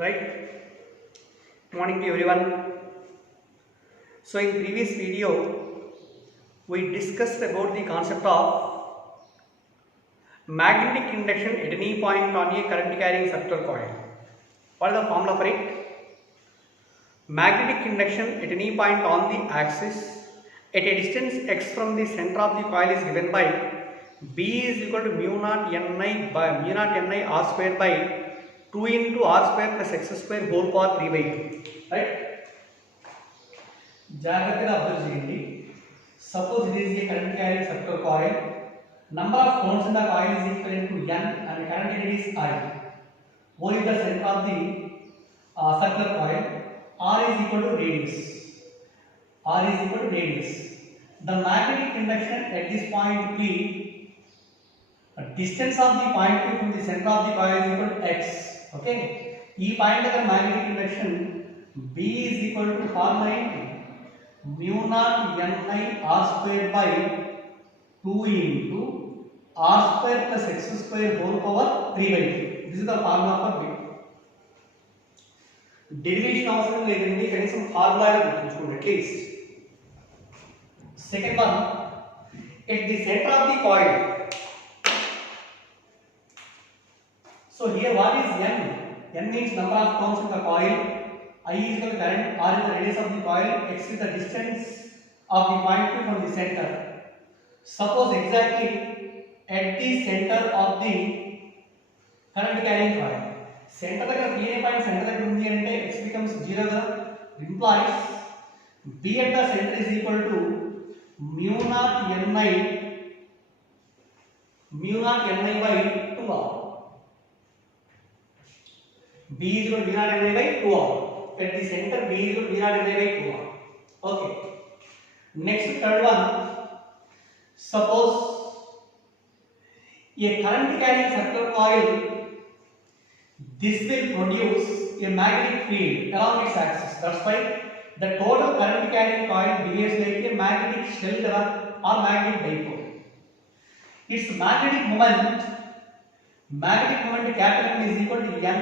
Right. Morning to everyone. So in previous video we discussed about the concept of magnetic induction at any point on a current carrying circular coil. What is the formula for it? Magnetic induction at any point on the axis at a distance x from the center of the coil is given by B is equal to mu naught Ni by mu naught Ni r square by 2 into r square plus x square whole power 3 by 2. Right? జాగ్రత్తగా observe చేయండి. Suppose it is a current carrying circular coil. Number of turns in the coil is equal to n and current in it is I. O is the center of the circular coil. R is equal to radius. R is equal to radius. The magnetic induction at this point P, distance of the point P from the center of the coil is equal to x. Okay. ఈ point దగ్గర magnetic induction B is equal to formula ఏంటి? mu naught Ni r square by 2 into r square plus x square whole power 3 by 2. This is the formula for B. Derivation అవసరం లేదండి, కనీసం formula గుర్తుంచుకోండి at least. Second one, at the center of the coil. So here what is n? N means number of turns in the coil. I is the current, R is the radius of the coil, x is the distance of the point P from the center. Suppose exactly at the center of the current carrying coil. Center దగ్గర P అనే point centre దగ్గర ఉంది అంటే x becomes 0 గా implies B at the center is equal to mu naught Ni by 2r. B is equal to mu naught Ni by 2r. At the center B is equal to mu naught Ni by 2r. Okay. Next third one. Suppose a current carrying circular coil, this will produce a magnetic field along its axis. That's why the total current carrying coil behaves like a magnetic shell or magnetic dipole. Its magnetic moment capital M is equal to Nia.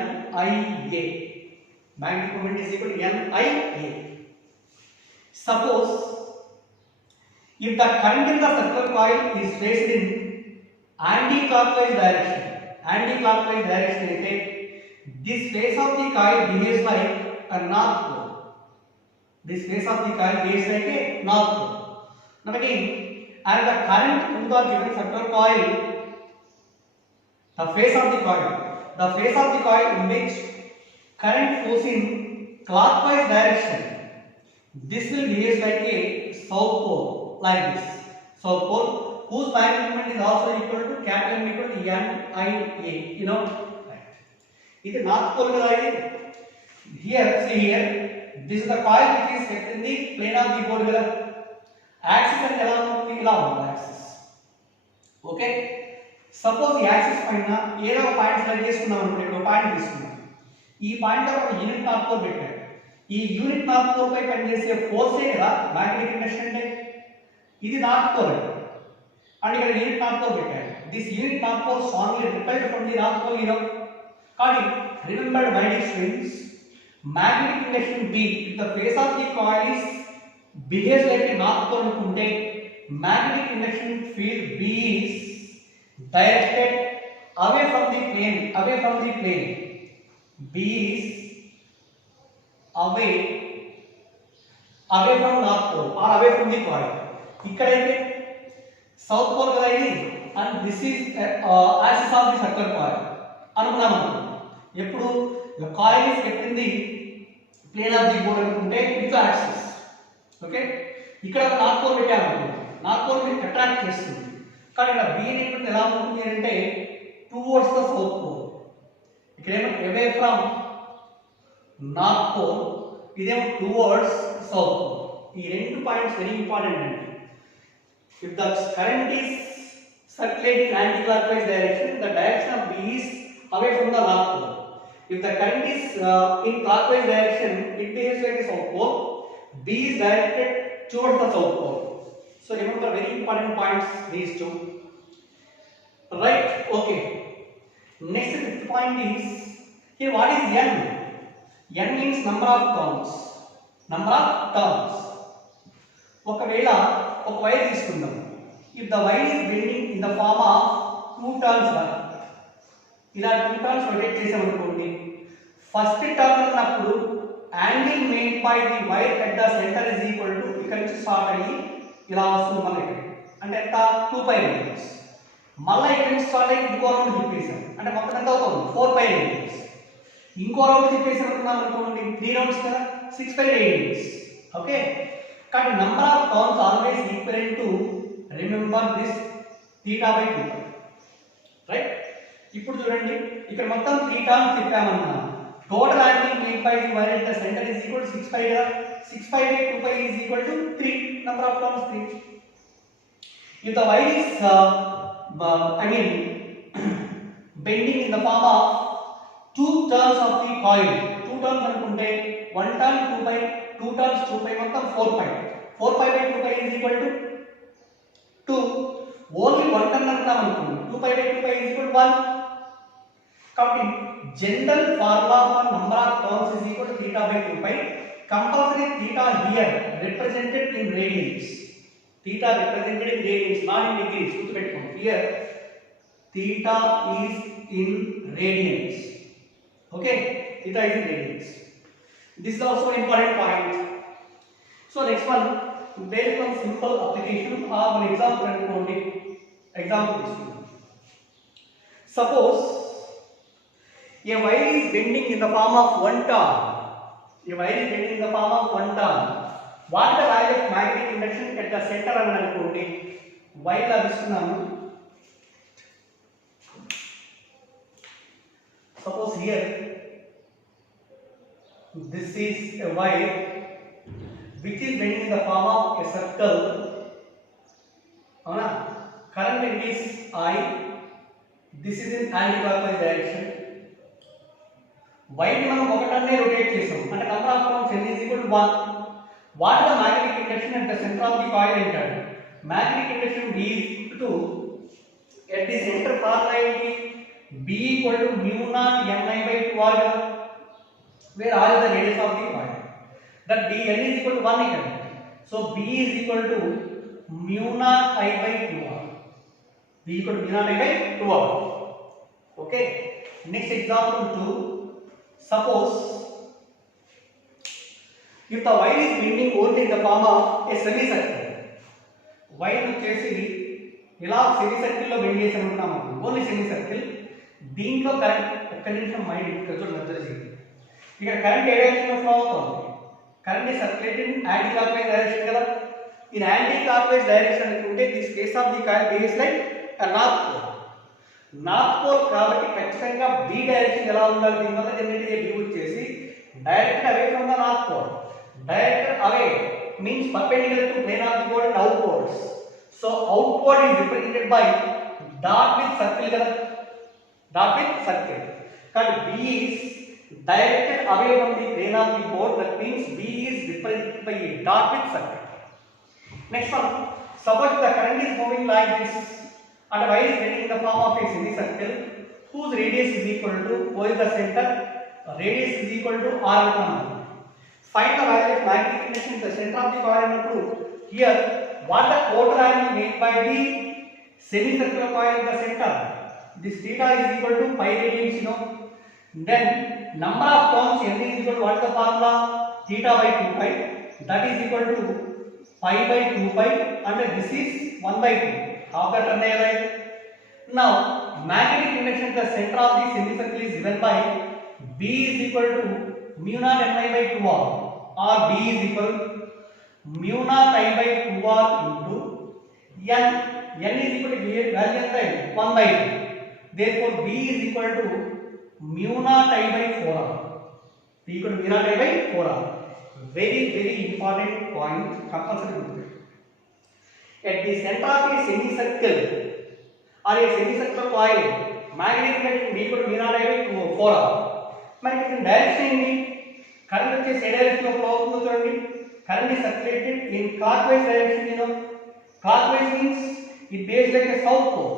Magnetic moment is equal to Nia. Suppose if the current in the circular coil is placed in anti-clockwise direction అయితే this face of the coil behaves like a north pole. This face of the coil behaves like a north pole. Now again, as the current through the given circular coil, the face of the coil in which current flows in clockwise direction, this will behave like a south pole, like this. South pole whose magnetic moment is also equal to capital M equal to Nia. You know, right? It is north pole kada idi. Here, see here, this is the coil which is kept in the plane of the board kada. Axis and ela undi ila undi axis. Okay. Suppose the axis పైన ఏదో ఒక point select చేసుకున్నాం అనుకోండి, ఇక్కడ ఒక point తీసుకున్నాం. ఈ point దగ్గర ఒక యూనిట్ నార్త్ పోల్ పెట్టారు. ఈ యూనిట్ నార్త్ పోల్ పై పనిచేసే ఫోర్సే కదా మ్యాగ్నెటిక్ ఇండక్షన్ అంటే. ఇది నార్త్ పోల్ అండ్ ఇక్కడ యూనిట్ నార్త్ పోల్ పెట్టారు. This unit north pole strongly repelled from the north pole, you know. కానీ remembered by these strings, magnetic induction B, if the face of the coil is behaves like a north pole అనుకుంటే magnetic induction field B is directed away from the plane. B is away from north pole or away from the coil. ఇక్కడైతే south pole కదా ఇది, and this is axis of the circular coil అనుకున్నాం అనుకో. ఎప్పుడు the coil is kept in the plane of the board అనుకుంటే with axis. Okay, ఇక్కడ north pole పెట్టాము అనుకో, నార్త్ పోల్ ని అట్రాక్ట్ చేస్తుంది. కానీ ఇక్కడ B అనేటువంటి ఎలా ఉంటుంది అంటే టువర్డ్స్ ద సౌత్ పోల్. ఇక్కడేమో అవే ఫ్రమ్ నార్త్ పోల్, ఇదేమో టువర్డ్స్ సౌత్ పోల్. ఈ రెండు పాయింట్స్ వెరీ ఇంపార్టెంట్ అండి. If the current is circulating anti-clockwise direction, the direction of B is away from the north pole. If the current is in clockwise direction, it behaves like a south pole. B is directed towards the south pole. So remember very important points these two. Right? Okay. Next fifth point is here what is n? n means number of turns. Number of turns. ఒకవేళ ఒక wire తీసుకుందాం. If the wire is bending in the form of 2 turns ఇలా 2 turns rotate చేసామనుకోండి, first turn అన్నప్పుడు angle made by the wire at the centre is equal to ఇక్కడ నుంచి start అయ్యి ఇలా వస్తుంది మళ్ళీ ఇక్కడ అంటే ఎంత 2π రేడియన్స్. మళ్ళీ ఇక్కడ నుంచి స్టార్ట్ అయ్యి ఇంకో రౌండ్ తిప్పేసాం అంటే మొత్తం ఎంత అవుతుంది 4π రేడియన్స్. ఇంకో రౌండ్ తిప్పేసాం అనుకోండి 3 రౌండ్స్ కదా 6π రేడియన్స్. ఓకే, కానీ number of turns always equal to remember this θ/2 right. ఇప్పుడు చూడండి ఇక్కడ మొత్తం 3 టర్న్స్ తిప్పామన్నా total angle made by the wire at the centre is equal to 6π కదా. 6π/2π is equal to 3, number of turns 3. If the wire is bending in the form of 2 turns of the coil, 2 turns అనుకుంటే 1 turn 2π, 2 turns 2π మొత్తం 4π. 4π/2π is equal to 2. Only 1 turn అనుకున్నాం అనుకోండి 2π/2π is equal to 1. కాబట్టి general formula for number of turns is equal to θ/2π. Compulsory theta here represented in radians. Theta represented in radians, not in degrees. Here, theta is in radians. Okay, theta is in radians. This is also an important point. So next one, based on simple application or an example and only example. Suppose a wire is bending in the form of 1 turn. A wire is bending in the form of 1 turn. What is the value of magnetic induction at the center అని అనుకోండి. Wire తీసుకున్నాను. Suppose here this is a wire which is bending in the form of a circle. అవునా, current is I. This is in anti-clockwise direction. Wire మనం ఒకటన్నే rotate చేసాం అంటే number of turns n is equal to 1. What is the magnetic induction at the centre of the coil అంటాడు. Magnetic induction B is equal to at the center formula ఏంటి B equal to mu naught Ni/2r where r is the radius of the coil. That Dn is equal to 1 ఇక్కడ. So B is equal to mu naught I/2r. B equal to mu naught I/2r. Okay, next example 2. Suppose if the wire is bending only in the form of a semicircle, wire వచ్చేసి ఇలా సెమీసర్కిల్ లో bend చేసి అనుకున్నాము only సెమీసర్కిల్. దీంట్లో current ఒక్క నిమిషం mind ఇక్కడ చూడండి అబ్జర్వ్ చేయండి. ఇక్కడ కరెంట్ ఏ డైరెక్షన్ లో ఫ్లో అవుతుంది, current is circulated in anti-clockwise direction కదా. In anti-clockwise direction అనుకుంటే this case of the coil behaves like a north pole. North pole కాబట్టి ఖచ్చితంగా బి డైరెక్షన్ ఎలా ఉండాలి, దీనివల్ల జనరేట్ అయ్యే బి వచ్చేసి direct away from the north pole. Direct away means perpendicular to plane of the pole and out poles. So out pole is represented by dot with circle కదా, dot with circle. కాబట్టి B is directed away from the plane of the pole. That means B is represented by a dot with circle. Next one, suppose the current is moving like this and wire is bending in the form of a semicircle whose radius is equal to O is the center, radius is equal to r antam. Find the value of magnetic induction in the center of the coil anappudu here what the total angle made by the semicircular coil in the center, this theta is equal to pi radians, you know. Then number of turns n is equal to what is the formula, theta/2π, that is equal to pi/2π and this is 1/2. Half the turn right. Now magnetic induction at the center of the semicircle is given by B is equal to mu naught Ni/2r or B is equal mu naught I/2r into n. N is equal to value anta 1/2. Therefore B is equal to mu naught I/4r. B equal to mu naught I/4r. Very important point, compulsory. At the center of a semicircle or a semicircular coil, magnetic induction B equal to mu naught I/4r. మరి ఇక్కడ direction ఏంటి, current వచ్చేసి ఏ direction లో flow అవుతుందో చూడండి. Current is circulated in clockwise direction, you know. Clockwise means it behaves like a south pole.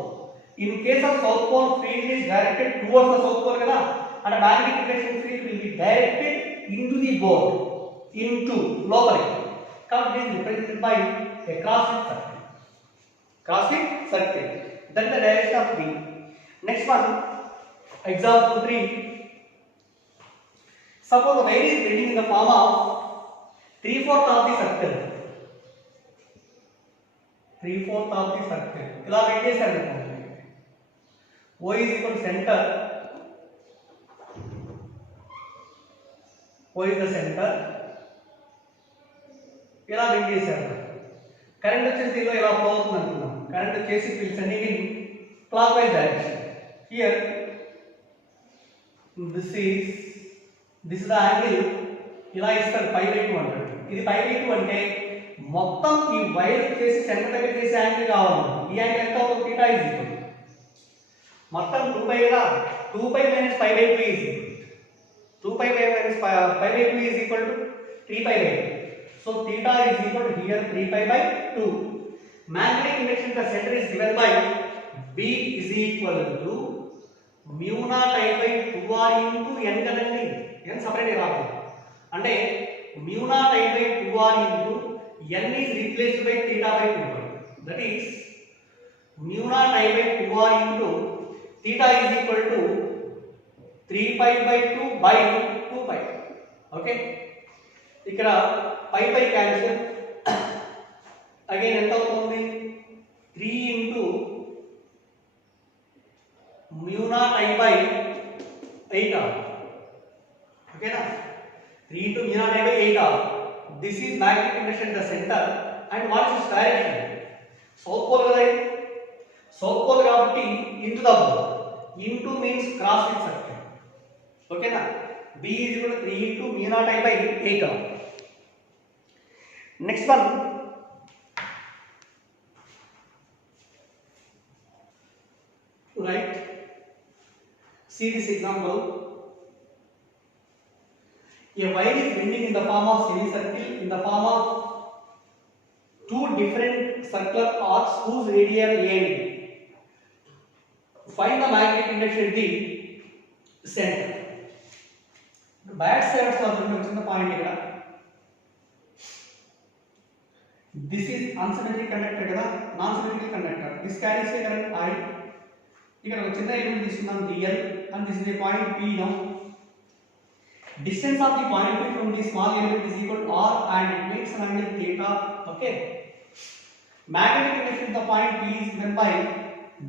In case of south pole, field is directed towards the south pole kada, and magnetic induction field will be directed into the board, into locally. Because it is represented by a cross-cut circle. Cross-cut circle. That is the direction of B. Next one, example 3. Suppose the wire is bending in the form of 3/4 of the circle. 3/4 of the circle. ఇలా bend చేశారు అనుకోండి. O is equal to center. O is the center. ఇలా bend చేశారు. Current వచ్చేసి దీనిలో ఇలా flow అవుతుంది అనుకున్నాం. కరెంట్ వచ్చేసి it will sending in clockwise direction. Here this is the angle. ఇలా ఇస్తారు π/2 అంటారు. ఇది π/2 అంటే మొత్తం ఈ వైర్ వచ్చేసి సెంటర్ దగ్గర చేసే యాంగిల్ కావాలి. ఈ యాంగిల్ ఎంత అవుతుంది? θ is equal మొత్తం 2π కదా, 2π - π/2 is 2π - π/2 is equal to 3π/2. So theta is equal to here 3π/2. Magnetic induction the center is given by B is equal to mu naught I by 2r into n కదండి. n separate రాదు అంటే mu naught I by 2r into n is replaced by theta by 2. That is mu naught I by 2r into theta is equal to 3π/2 by 2π. Okay, ఇక్కడ π cancel. Again ఎంత అవుతుంది? 3 into mu naught I by 8r. Okay na? 3 into mu naught I by 8r. This is magnetic induction at the center. And what is its direction? South pole kada ఇది. South pole కాబట్టి into the pole. Into means cross with circle. Okay na? B is equal to 3 into mu naught I by 8r. Next one. Right? See this example. A wire is bending in the form of semicircle in the form of two different circular arcs whose radii are A and B. Find the magnetic induction at the center. The bad sides are the point here. This is unsymmetric conductor kada, non-symmetric conductor. This carries a current I. ఇక్కడ ఒక చిన్న element తీసుకుందాం dl and this is a point P now. Distance of the point P from the small element is equal to r and it makes an angle theta. Okay. Magnetic induction of the point P is given by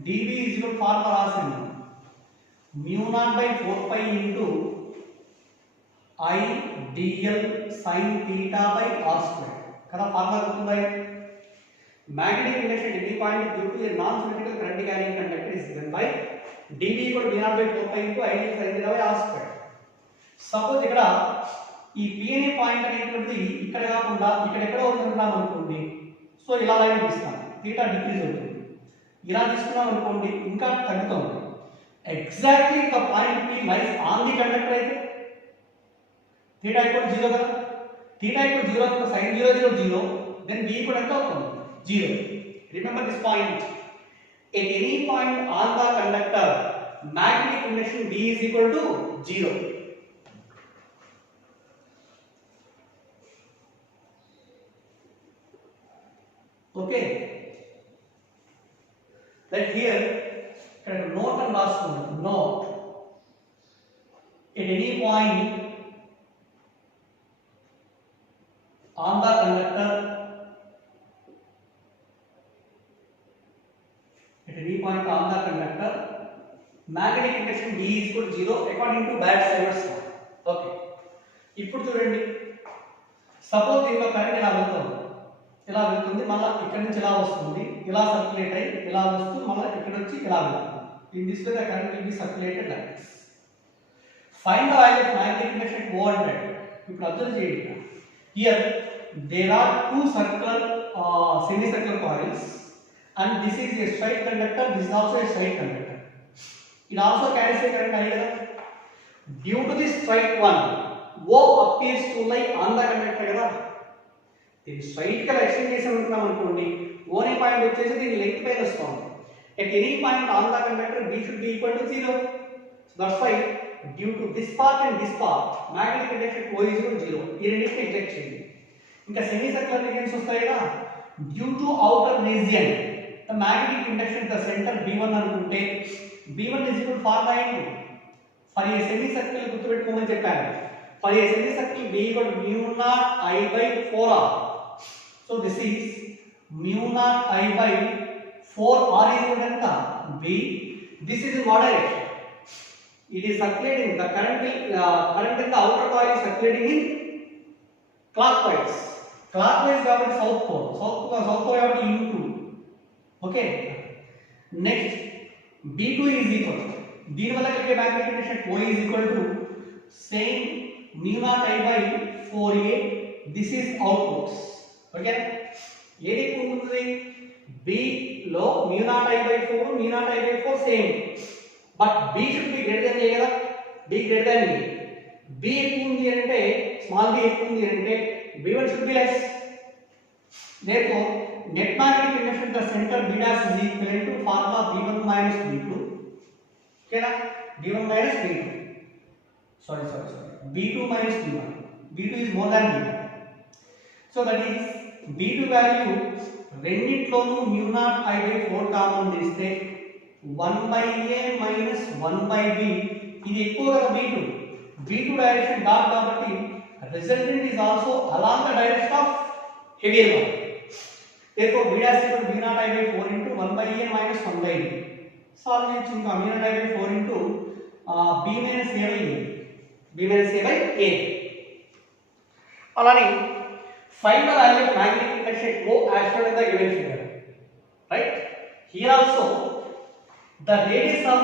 dB is equal to formula mu naught by 4 pi into I dl sin theta by r square. కదా formula గుర్తుందా? Magnetic induction at any point due to a non-symmetrical current carrying conductor is given by dB equal to v naught by 4 pi into I dl sin theta by r square. Suppose ఇక్కడ ఈ P అనే point అనేటువంటిది ఇక్కడ కాకుండా ఇక్కడ ఎక్కడో ఉంటున్నాం అనుకోండి. సో ఇలా లైన్ తీస్తాం. θ డిక్రీజ్ అవుతుంది. ఇలా తీసుకున్నాం అనుకోండి ఇంకా తగ్గుతుంది. Exactly the point P lies on the conductor అయితే θ equal to 0 కదా. θ equal to 0 అయితే sin 0 0 0 then B equal ఎంత అవుతుంది? 0. Remember this point. At any point on the conductor, magnetic induction B is equal to 0. Okay. That here, note and last one. Note. At any point on the conductor, point on the conductor, magnetic induction B is equal to 0 according to Bad-Sievers law. Okay. ఇప్పుడు చూడండి, suppose దీనిలో current ఇలా వెళ్తుంది, మళ్ళీ ఇక్కడ నుంచి ఇలా వస్తుంది, ఇలా సర్క్యులేట్ అయ్యి ఇలా వస్తూ మళ్ళీ ఇక్కడ వచ్చి ఇలా వెళ్తుంది. In this way the current will be circulated like this. Find the value of magnetic induction at O and Z. ఇప్పుడు అబ్జర్వ్ చేయండి. Here there are two circular semicircular coils. And this is a straight conductor, this is also a straight conductor. It also carries a current I kada. Due to this straight one, O appears to lie on the conductor kada. This straight గా extend చేసి అనుకున్నాం అనుకోండి, O అనే point వచ్చేసి దీని length పైన వస్తుంది. At any point on the conductor B should be equal to 0. So that's why due to this part and this part magnetic induction O is equal to 0. ఈ రెండింటిని ఇంజెక్ట్ చేయండి. ఇంకా semi circular regions వస్తాయి కదా, due to outer region the magnetic induction the centre B1 అనుకుంటే B1 is equal to formula ఏంటి? For a semi circle గుర్తుపెట్టుకోమని చెప్పాను. For a semi circle B equal to mu naught I by 4R. So this is mu naught I by 4R is equal to ఎంత? B. This is in what direction? It is circulating. The current in the outer coil is circulating in clockwise. Clockwise కాబట్టి south pole. South pole కాబట్టి U2. Okay. Next, B2 is equal. దీని వల్ల కలిగే magnetic induction O is equal to same mu naught I by 4A. This is outputs. Okay. ఏది ఎక్కువ ఉంటుంది? B లో mu naught I by 4, mu naught I by 4 same. But B should be greater than A కదా? B greater than A. B ఎక్కువ ఉంది అంటే small b ఎక్కువ ఉంది అంటే B1 should be less. Therefore, net magnetic induction the center B dash is equivalent to formula B1 minus B2. Okay na? B1 minus B2. Sorry. B2 minus B1. B2 is more than B1. So that is B2 value రెండిట్లోనూ mu naught I by 4 common తీస్తే 1 by A minus 1 by B. ఇది ఎక్కువ కదా B2. B2 direction dot కాబట్టి resultant is also along the direction of heavier one. Therefore B dash equal to mu naught I by 4 into 1 by A minus 1 by B. Solve చేయొచ్చు. ఇంకా mu naught I by 4 into B minus A by A. B minus A by A. అలానే find the value of magnetic induction O as shown in the given figure. Right? Here also the radius of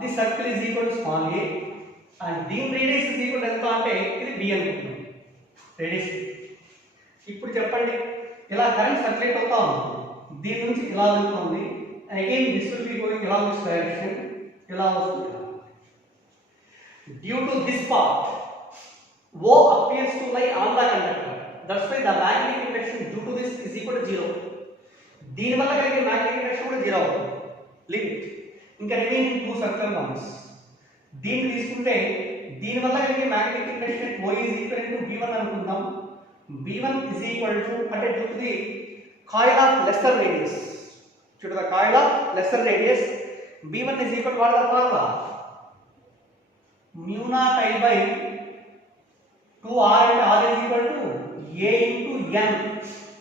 the circle is equal to small a and the radius is equal to ఎంత అంటే ఇది b అనుకుంటున్నాం. Radius ఇప్పుడు చెప్పండి, ఇలా current circulate అవుతా ఉంది, దీని నుంచి ఇలా వెళ్తుంది, again this will be going ఇలా దిస్ డైరెక్షన్, ఇలా వస్తుంది. Due to this part O appears to lie on the conductor. That's why the magnetic induction due to this is equal to 0. దీని వల్ల కలిగే magnetic induction కూడా 0 అవుతుంది. Limit. ఇంకా remaining 2 circle terms దీన్ని తీసుకుంటే దీని వల్ల కలిగే magnetic induction O is equal to B1 అనుకుందాం. B1 is equal to అంటే due to the coil of lesser radius. Due to the coil of lesser radius, B1 is equal to what is the formula? Mu naught I by 2R and R is equal to A into N.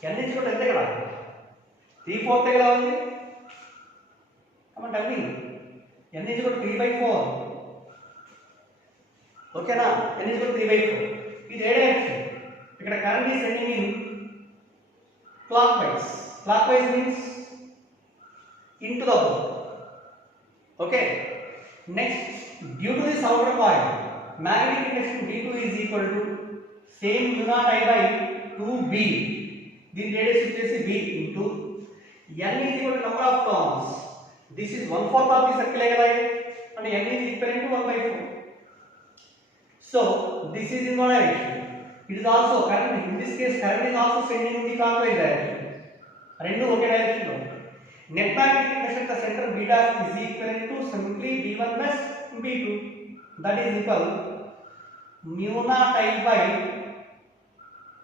N is equal to ఎంత ఇక్కడ? 3/4 కదా ఉంది. Come on tell me. N is equal to 3/4. Okay na? N is equal to 3/4. ఇది ఏ direction? ఇక్కడ current is sending in clockwise. Clockwise means into the pole. Okay. Next, due to this outer coil, magnetic induction B2 is equal to same mu naught I by 2B. దీని radius వచ్చేసి B into N is equal to number of turns. This is 1/4 of the circle కదా and N is equivalent to 1/4. So this is in one direction. It is also current. In this case, current is also sending in the clockwise direction. రెండు ఒకే direction లో. Net magnetic induction the center B dash is equivalent to simply B1 plus B2. That is equal mu naught I by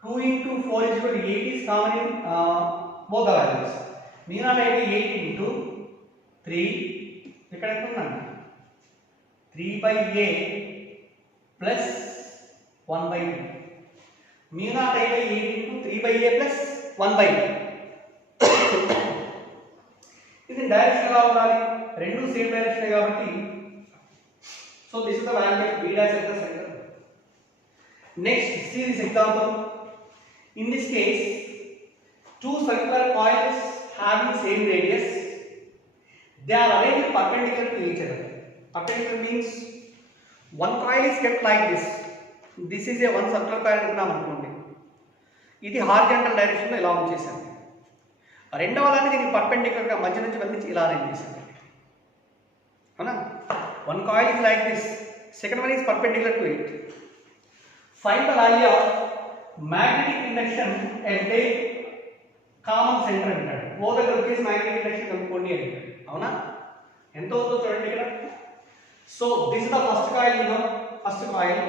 2 into 4 is equal to 8 is common in both the values. Mu naught I by 8 into 3 ఇక్కడ ఎంత ఉందండి 3 by A plus 1 by B. Mu naught I by 8 into 3 by A plus 1 by B. ఇది direction ఎలా ఉండాలి? రెండు same direction కాబట్టి so this is the value of B dash at the center. Next, see this example. In this case, two circular coils having same radius, they are arranged perpendicular to each other. Perpendicular means one coil is kept like this. This is a one circular coil అనుకున్నాం అనుకోండి, ఇది horizontal direction లో ఇలా ఉంచేసాను. రెండవ దాన్ని దీనికి perpendicular గా మధ్య నుంచి వెళ్ళి ఇలా అరేంజ్ చేశాను. అవునా? One coil is like this, second one is perpendicular to it. Find the value of magnetic induction at a common center అంటాడు. ఓ దగ్గర వచ్చేసి magnetic induction కనుక్కోండి అంటాడు. అవునా? ఎంత అవుతుందో చూడండి ఇక్కడ So this is the first coil, you know, first coil.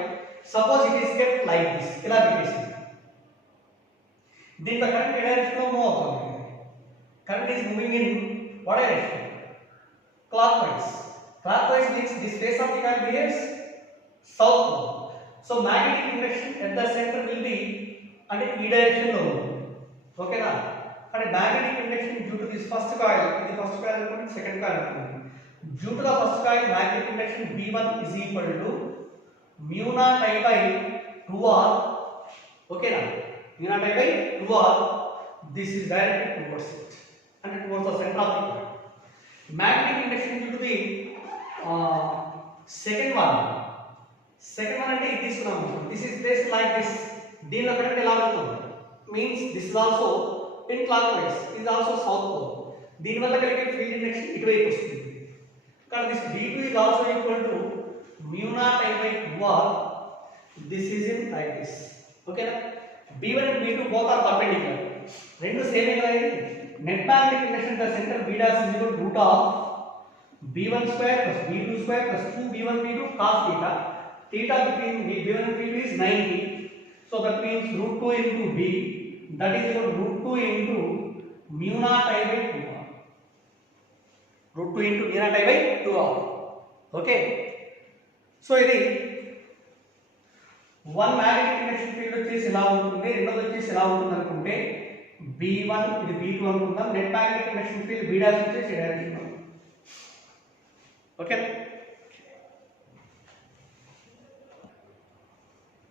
Suppose it is kept like this, ila పెట్టేసింది. దీని కరెంట్ ఏ డైరెక్షన్ లో మూవ్ అవుతుంది? Current is moving in what direction? Clockwise. Clockwise means this face of the coil behaves southward. So magnetic induction at the center will be అంటే ఈ direction లో ఉంటుంది. ఓకేనా? అంటే magnetic induction due to this first coil, ఇది first coil అనుకోండి, second coil అనుకోండి. Due to the first coil, magnetic induction B1 is equal to mu naught I by 2R. Okay na? Mu naught I by 2R. This is directed towards it and towards the center of the coil. Magnetic induction due to the second one. Second one అంటే ఇది తీసుకున్నాము. This is placed like this. దీనిలో current ఎలా వెళ్తుంది? Means this is also in clockwise. It is also southward. దీని వల్ల కలిగే field induction ఇటువైపు వస్తుంది. Because this B2 is also equal to mu naught I by 2R. This is in like this. Okay na? B1 and B2 both are perpendicular. రెండు same ఏ కదా? Net magnetic induction at the center B dash is equal to root of B1 square plus B2 square plus 2B1 B2 cos theta. Theta between B1 and B2 is 90. So that means root 2 into B, that is equal to root 2 into mu naught I by 2R. Root 2 into mu naught I by 2R. Okay. So ఇది one magnetic induction field వచ్చేసి ఇలా ఉంటుంది, రెండోది వచ్చేసి ఇలా ఉంటుంది అనుకుంటే B1 ఇది B2 అనుకుందాం. Net magnetic induction field B' వచ్చేసి ఈ డైరెక్షన్ లో. Okay.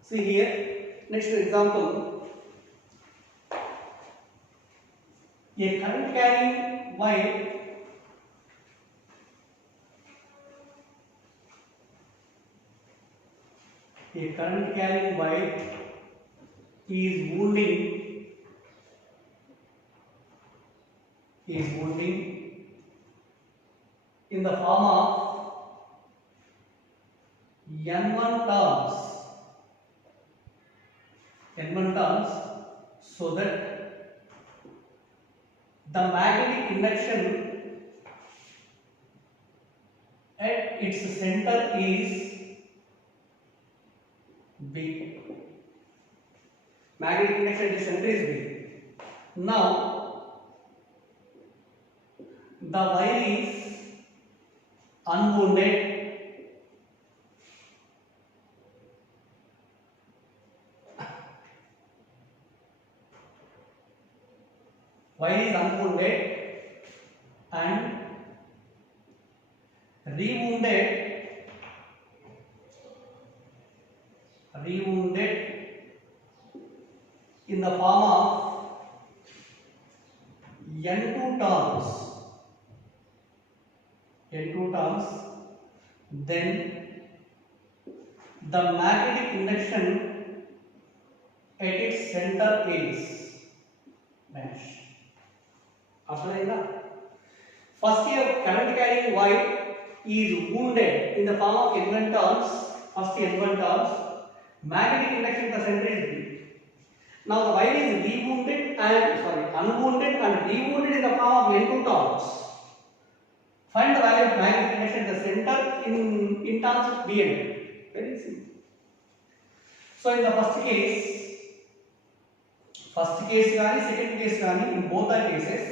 See here, next example. A current carrying wire is wounding in the form of N1 turns, so that the magnetic induction at its center is B. Magnetic induction at its center is B. Now the wire is unwounded and rewounded in the form of N2 turns, then the magnetic induction at its center is dash. Apply. First here, current carrying wire is wounded in the form of N1 turns. First N1 turns. Magnetic induction at the center is B. Now the wire is unwounded and rewounded in the form of N2 turns. Find the value of magnetic induction at the center in turns B and A. Very simple. So in the first case gaani, second case gaani, in both the cases,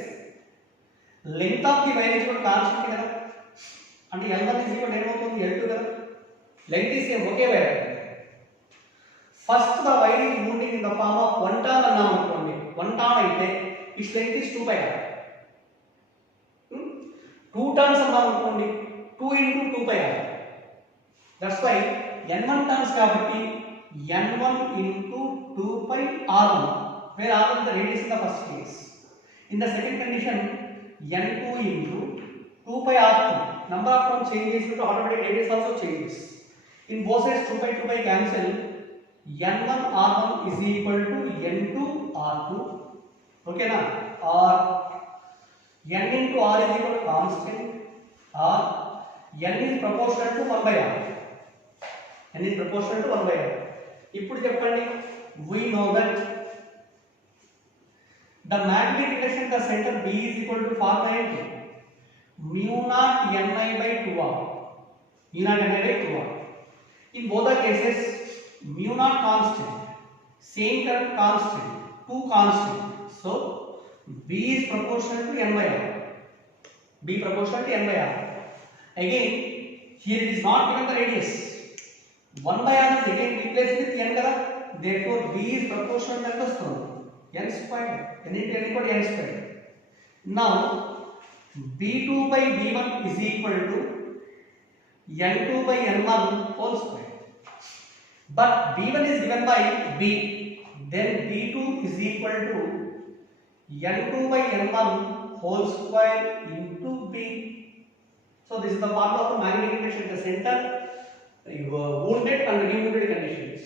length of the wire is equal to constant kada, and L1 is equal to L2 kada. Length is same, okay wire. First the wire is wounding in the form of 1 turn annam anukondi. 1 turn aithe its length is 2 pi. 2 turns annam anukondi, 2 into 2 pi. That's why N1 turns kabatti N1 into 2 pi R1, where R1 is the radius in the first case. In the second condition, N2 into 2 pi R2. Number of terms changes, so automatic radius also changes. In both sides 2 pi cancel. N1 R1 is equal to N2 R2. Okay na? Or N into R is equal to constant, or N is proportional to 1 by R. N is proportional to 1 by R. ఇప్పుడు చెప్పండి, we know that the magnetic induction at the center B is equal to formula mu naught Ni by 2R. E naught Ni by 2R. In both the cases, mu naught constant, same current constant, 2 constant. So B is proportional to N by R. B proportional to N by R. Again, here it is not given the radius. 1 by R is again replaced with N kada. Therefore, B is proportional to N squared. N into N equal to N squared. Now, B2 by B1 is equal to N2 by N1 whole square. But B1 is given by B. Then B2 is equal to N2 by N1 whole square into B. So this is the formula of magnetic induction at the center, wounded and rewounded conditions.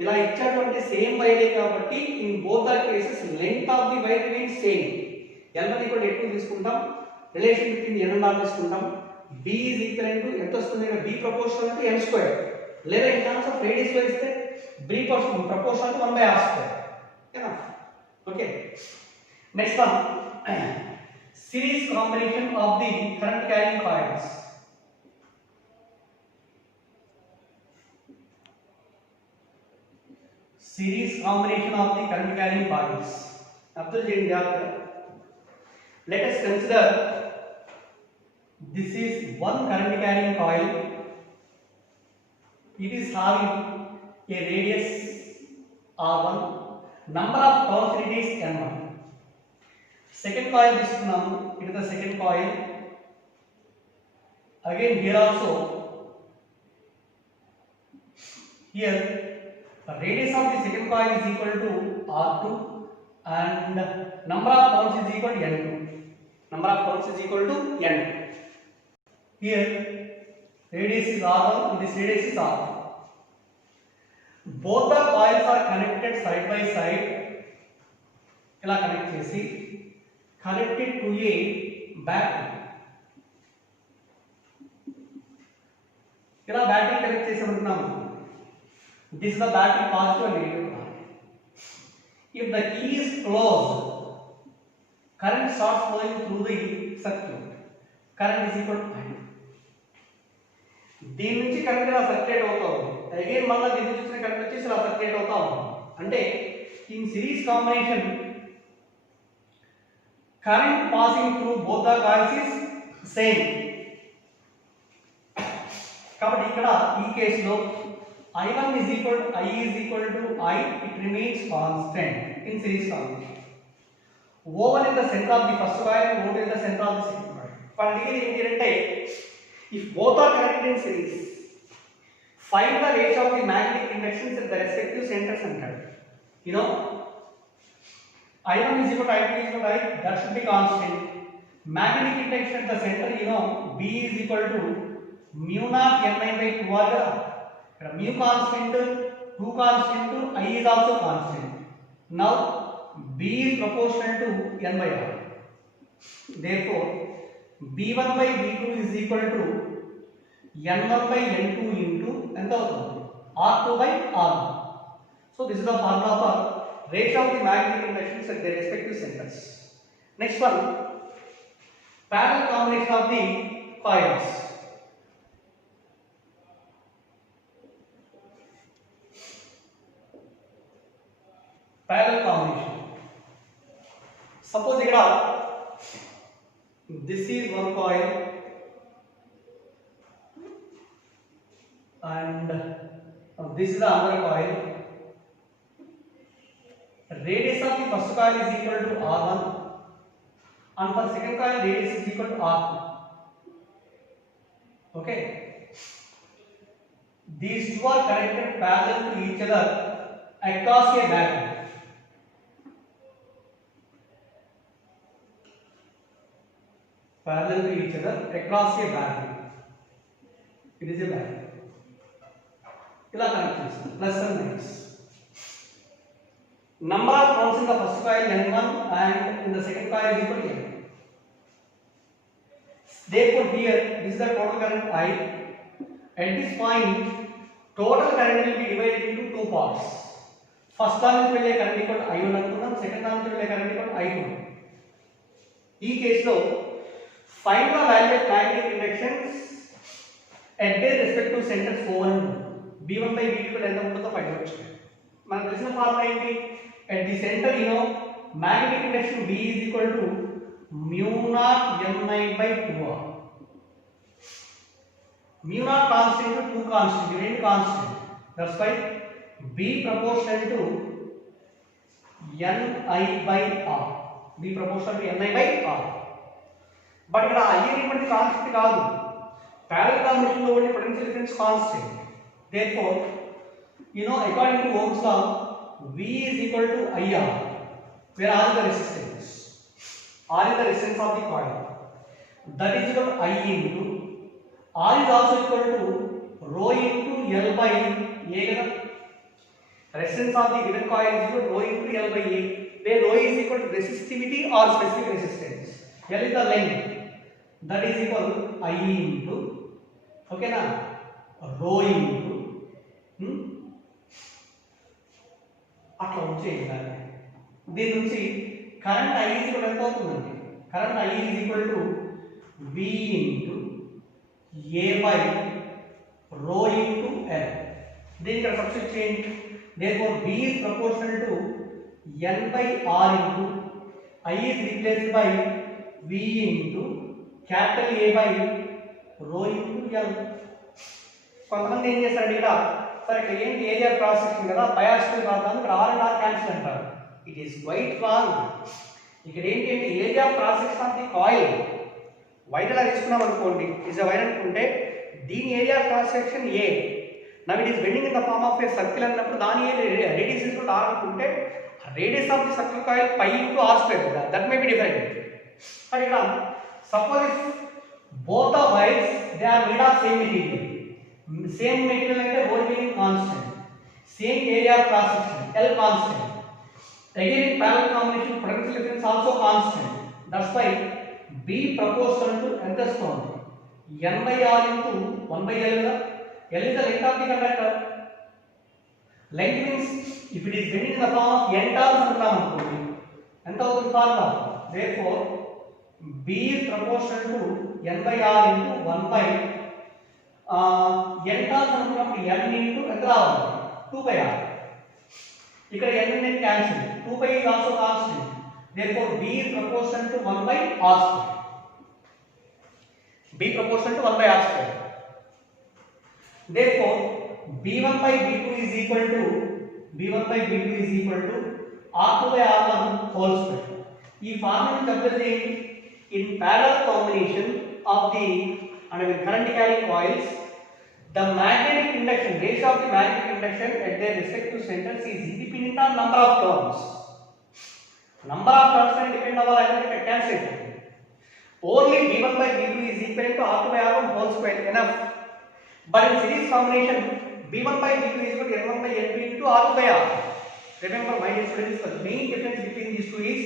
ఇలా ఇచ్చేటువంటి same వైరే కాబట్టి in both the cases length of the wire remains same. L1 equal ఎక్కువ తీసుకుంటాం, relation between N and R తీసుకుంటాం. B is equivalent to ఎంత వస్తుంది అంటే B proportional to N square. లేదా ఇన్ టర్మ్స్ ఆఫ్ రేడియస్ లో ఇస్తే B proportional to 1 by R square. ఓకేనా? Okay. Next one, series combination of the current carrying coils. Series combination of the current carrying coils. Observe cheyandi. Let us consider this is one current carrying coil. It is having a radius R1, number of turns it is N1. Second coil తీసుకున్నాము, it is the second coil. Again here also, here the radius of the second coil is equal to R2 and number of turns is equal to N2. Number of turns is equal to N2. Here radius is R1 and this radius is R2. Both the coils are connected side by side. ఇలా connect చేసి connected to a battery. ఇలా battery connect చేసామంటున్నాము. This is the battery positive and negative. If the key is closed, current starts flowing through the circuit. Current is equal to I. దీని నుంచి current ఇలా circulate అవుతా ఉంది. Again మళ్ళీ దీని నుంచి వచ్చిన కరెంట్ వచ్చేసి ఇలా సర్క్యులేట్ అవుతా ఉంది. అంటే in series combination current passing through both the coils is same. కాబట్టి ఇక్కడ ఈ కేసులో I1 is equal to I, it remains constant in series combination. O1 is the center of the first coil, O2 is the center of the second coil. Particularly ఏంటి అంటే if both are connected in series, find the ratio of the magnetic inductions at the respective centers and current. You know, I1 is equal to I2 is equal to I, that should be constant. Magnetic induction at the center, you know, B is equal to mu naught Ni by 2R kada. Here mu constant, 2 constant, I is also constant. Now B is proportional to N by R. Therefore, B1 by B2 is equal to N1 by N2 into ఎంత అవుతుంది R2 by R1. So this is the formula for ratio of the magnetic inductions at their respective centers. Next one, parallel combination of the coils. Parallel combination. Suppose here this is one coil and this is the other coil. Radius of the first coil is equal to R1 and for second coil radius is equal to R2. Okay, these two are connected parallel to each other across a battery. Parallel to each other across a battery. It is a battery. ఇలా connect చేస్తాం plus and minus. Number of turns in the first coil N1 and in the second coil is equal to N. Therefore, here this is the total current I. At this point, total current will be divided into two parts. First one is వెళ్ళే current equal to I1 అనుకున్నాం, second one is వెళ్ళే current equal to I2. ఈ కేసులో find the value of magnetic inductions at their respective centers O1 and O2. B1 by B2 ఎంత ఉంటుందో find out చేయాలి. మనకు తెలిసిన ఫార్ములా ఏంటి? at the center magnetic induction B is equal to mu naught Ni by 2R. Mu naught constant to 2 constant, you need constant. That's why B proportional to Ni by R. B proportional to Ni by R. But ఇక్కడ I అనేటువంటి constant కాదు. Parallel combination లో ఉండే potential difference constant. Therefore, according to Ohm's law, V is equal to IR, where R is the resistance. R is the resistance of the coil. That is equal to I into R is also equal to rho into L by A. Resistance of the given coil is equal to rho into L by A, where rho is equal to resistivity or specific resistance. L is the length. That is equal to I into rho into అట్లా వచ్చేది దాన్ని. దీని నుంచి current I is equal ఎంత అవుతుందండి? Current I is equal to V into A by rho into L. దీన్ని ఇక్కడ substitute చేయండి. Therefore B is proportional to N by R into I is replaced by V into capital A by rho into L. కొంతమంది ఏం చేస్తారంటే ఇక్కడ సరే ఇక్కడ ఏంటి ఏరియా క్రాస్ సెక్షన్ కదా బయాస్టల్ రాద్దాం, ఇక్కడ ఆర్ అండ్ ఆర్ క్యాన్సిల్ అంటారు. It is quite wrong. ఇక్కడ ఏంటి అంటే area cross section of the coil wire అలా తీసుకున్నాం అనుకోండి, ఇస్ వైర్ అనుకుంటే దీని area cross section A. Now it is bending in the form of a circle అన్నప్పుడు దాని రేడియస్ ఇస్ ఆర్ అనుకుంటే radius of the circle coil pi into R square, that may be different. But ఇక్కడ suppose if both R wires they are made of same material, same material అంటే rho being constant, same area of cross section L constant, again in parallel combination potential difference also constant. That's why B proportional to ఎంత వస్తుంది? N by R into 1 by L. L is the length of the conductor. Length means if it is bending in the form of n turns అనుకున్నాం అనుకోండి ఎంత అవుతుంది formula. Therefore B is proportional to N by R into 1 by n turns అనుకున్నప్పుడు n into ఎంత రావాలి? 2 by R. ఇక్కడ n అనేది cancel, 2 by is also constant. Therefore B is proportional to 1 by R square. B proportional to 1 by R square. Therefore B1 by B2 is equal to R2 by R1 whole square. ఈ formula చెప్పేది ఏంటి? In parallel combination of the current carrying coils, the magnetic induction, ratio of the magnetic induction at their respective centers is independent on number of turns. Number of turns can depend on the cancel. Only B1 by B2 is equal to R2 by R1 whole square, enough. But in series combination, B1 by B2 is equal to N1 by N2 into R2 by R. Remember, my dear students, the main difference between these two is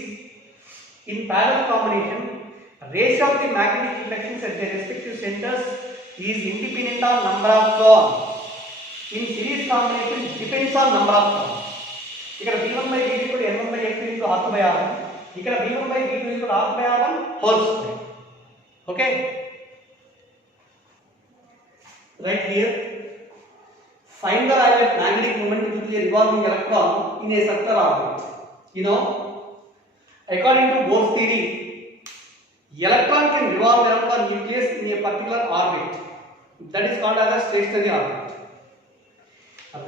in parallel combination, ratio of the magnetic inductions at their respective centers is independent on number of turns. In series combination, it depends on number of turns. ఇక్కడ B1 by B2 equal to N1 by N2 into R2 by R1. ఇక్కడ B1 by B2 equal to R2 by R1 whole square. Okay? Right here, find the value of magnetic moment due to a revolving electron in a circular orbit. According to Bohr's theory, electron can revolve around the nucleus in a particular orbit. That is called as a stationary orbit.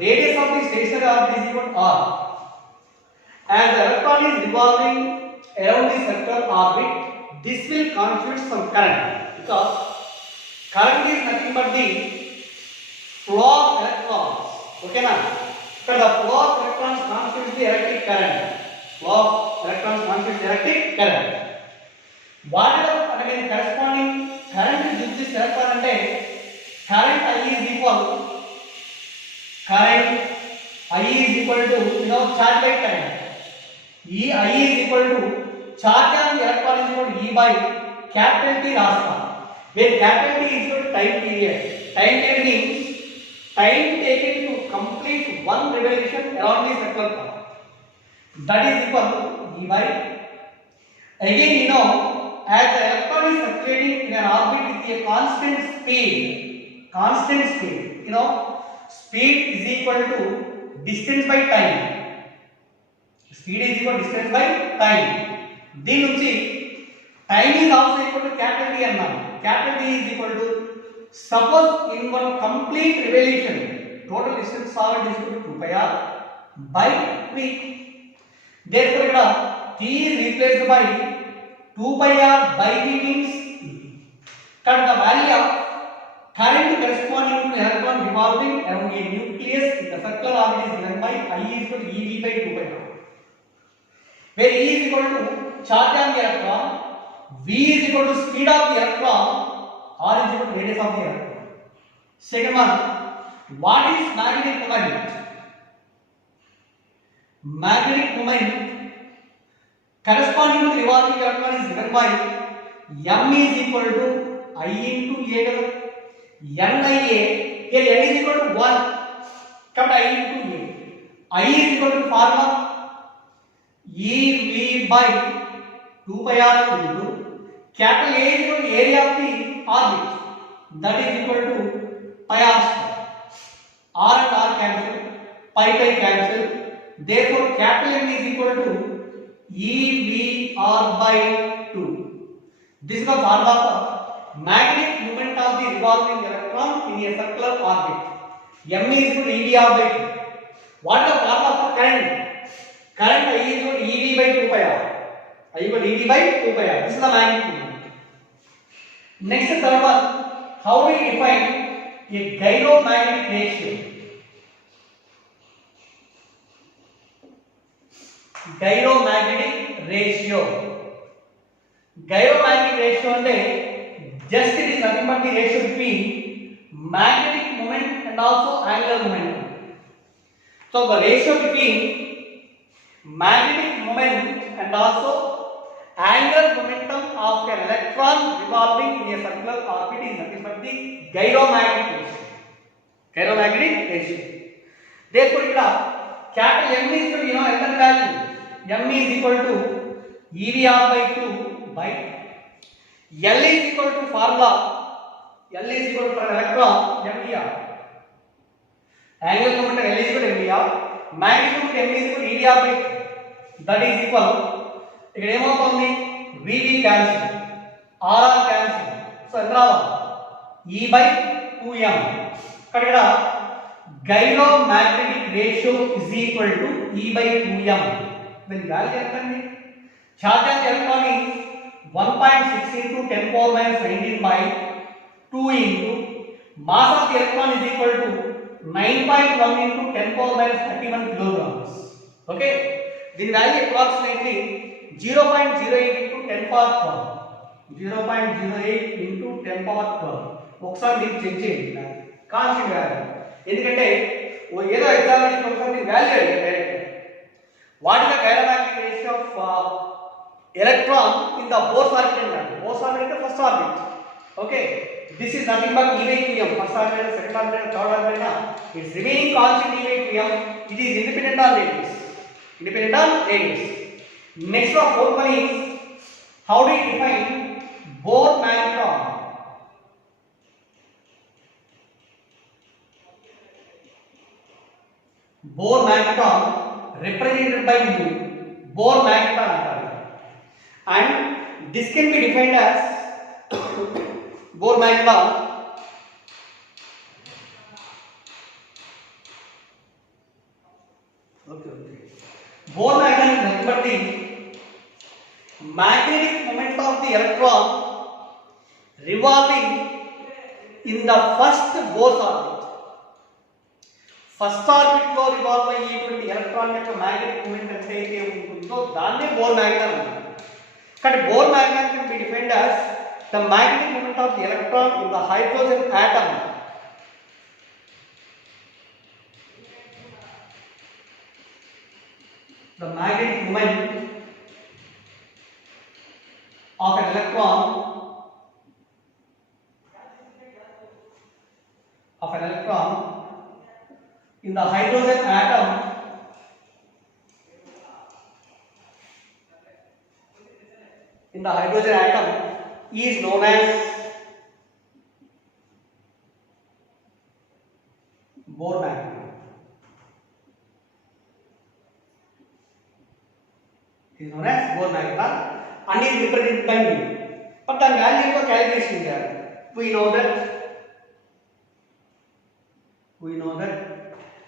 Radius of the stationary orbit is equal to R. As the electron is revolving around the circular orbit, this will contribute some current, because current is nothing but the flow of electrons. Okay na? So the flow of electrons constitutes the electric current. Flow of electrons constitutes the electric current. What is the corresponding current with this electron ante current I is equal to charge by current. I is equal to charge on the electron is equal to E by capital T rasta, where capital T is equal to time period. Time period means time taken to complete one revolution around the circular path. That is equal to E by, again as the electron is circulating in an orbit with a constant speed, constant speed. You know, speed is equal to distance by time. Speed is equal to distance by time. దీని నుంచి time is also equal to capital D అన్నాం. Capital D is equal to, suppose in one complete revolution total distance traveled is equal to 2 pi r by v. Therefore ఇక్కడ t is replaced by 2 pi r by v means cut the value of current corresponding to electron revolving around a nucleus in the circular orbit is given by I is equal to ev by 2 pi r, where E is equal to charge on the electron, V is equal to speed of the electron, R is equal to radius of the electron. Second one, what is magnetic moment? Magnetic moment corresponding to the revolving electron is given by M is equal to I into A kada, NIA, here N is equal to 1, come I into A. I is equal to formula EV by 2 pi r into capital A is equal to area of the orbit, that is equal to pi r square. R and R cancel, pi cancel. Therefore, capital M is equal to EVR by 2. This is the formula for magnetic moment of the revolving electron in a circular orbit. M is equal to EVR by 2. What is the formula for current? Current I is equal to EV by 2 pi r. I is equal to EV by 2 pi r. This is the magnetic moment. Next, third one, how do we define a gyromagnetic ratio? Gyromagnetic ratio. Gyromagnetic ratio అంటే just it is nothing but the ratio between magnetic moment and also angular momentum. So the ratio between magnetic moment and also angular momentum of an electron revolving in a circular orbit is nothing but the gyromagnetic ratio. Gyromagnetic ratio. Therefore, here capital M is equal to, another value. M is equal to EVR by 2 by L is equal to formula. L is equal to for electron MER. Angular momentum L is equal to MER. Magnitude M is equal to EVR by 2. That is equal. ఇక్కడ ఏమవుతుంది VV cancel, RR cancel. So ఎంత రావాలి E by 2M. ఇక్కడ gyromagnetic ratio is equal to E by 2M. Then value ఎంతండి? Charge of the electron is 1.6 into 10 power minus 19 by 2 into mass of the electron is equal to 9.1 into 10 power minus 31 kilograms. Okay, the value approximately 0.08 into 10 power 12. 0.08 into 10 power 12. ఒకసారి మీరు check చేయండి constant value, ఎందుకంటే ఏదో examination ఒకసారి మీరు value అడిగారు direct. What is the gyromagnetic ratio of electron in the Bohr orbit? Bohr orbit is the first orbit. Okay, this is nothing but E by 2m. First orbit, second orbit, third orbit. It is remaining constant E by 2m. It is independent on radius. Independent on radius. Next one, fourth one is how do you define Bohr magneton? Bohr magneton represented by mu. Bohr magneton. And this can be defined as Bohr magneton Bohr magneton is nothing but the magnetic moment of the electron revolving in the first Bohr orbit. First orbit లో revolve అయ్యేటువంటి electron యొక్క magnetic moment ఎంత అయితే ఉంటుందో దాన్నే Bohr magneton అంటారు. కానీ Bohr magnet can be defined as the magnetic moment of the electron in the hydrogen atom. The magnetic moment of an electron in the hydrogen atom is known as is known as Bohr magneton and is represented by mu. But the value for calculation there, we know that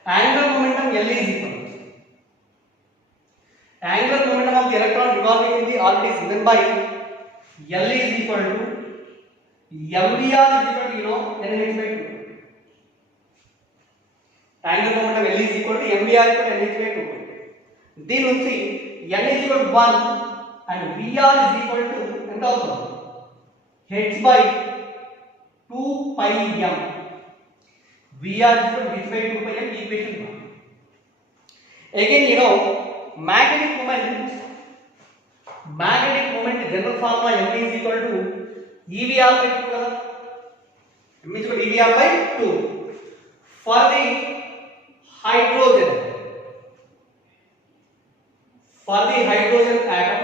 angular momentum L is equal. Angular momentum of the electron revolving in the orbit is given by L is equal to mvr is equal to nh by 2. Angular momentum L is equal to mvr equal to nh by 2. దీని నుంచి n is equal to 1 and vr is equal to ఎంత అవుతుంది h by 2 pi m. vr is equal to h by 2 pi m equation 1. Again magnetic moment general formula m is equal to evr by 2 kada. m is equal to evr by 2. For the hydrogen atom,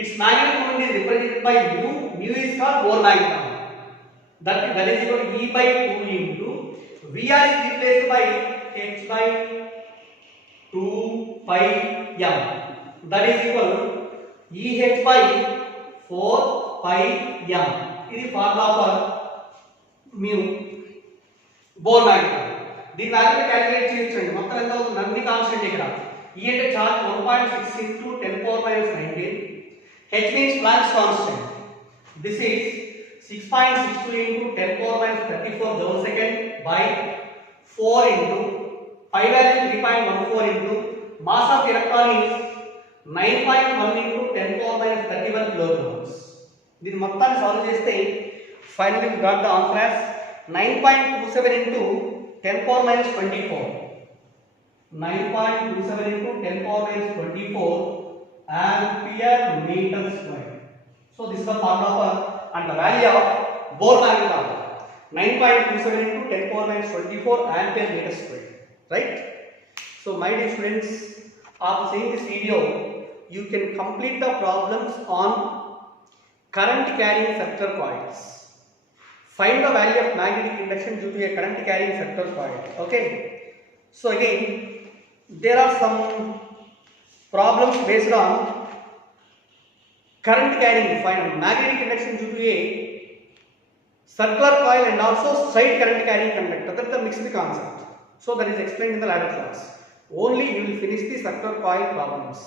its magnetic moment is represented by mu. Mu is called Bohr magneton. That is equal to E by 2 into Vr is replaced by H by 2 pi m. That is equal to EH by 4 pi m. This is formula for mu Bohr magneton. దీని value calculate చేయొచ్చు. మొత్తం ఎంత అవుతుంది అన్ని constant ఇక్కడ. E అంటే charge 1.6 into 10 power minus 19. H means Planck's constant. This is 6.62 into 10 power minus 34 joule second by 4 into pi value 3.14 into mass of electron is 9.1 into 10 power minus 31 kilograms. దీని మొత్తాన్ని solve చేస్తే finally we got the answer as 9.27 into 10 power minus 24. 9.27 into 10 power minus 24 ampere meter square. So this is the formula for and the value of Bohr magneton 9.27 into 10 power minus 24 ampere meter square. Right? So my dear students, after seeing this video, you can complete the problems on current carrying sector coils. Find the value of magnetic induction due to a current carrying sector coil. Okay. So again, there are some problems based on current carrying magnetic induction due to a circular coil and also straight current carrying conductor. That is the mixed concept. So that is explained in the later class. Only you will finish the circular coil problems.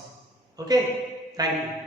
Okay. Thank you.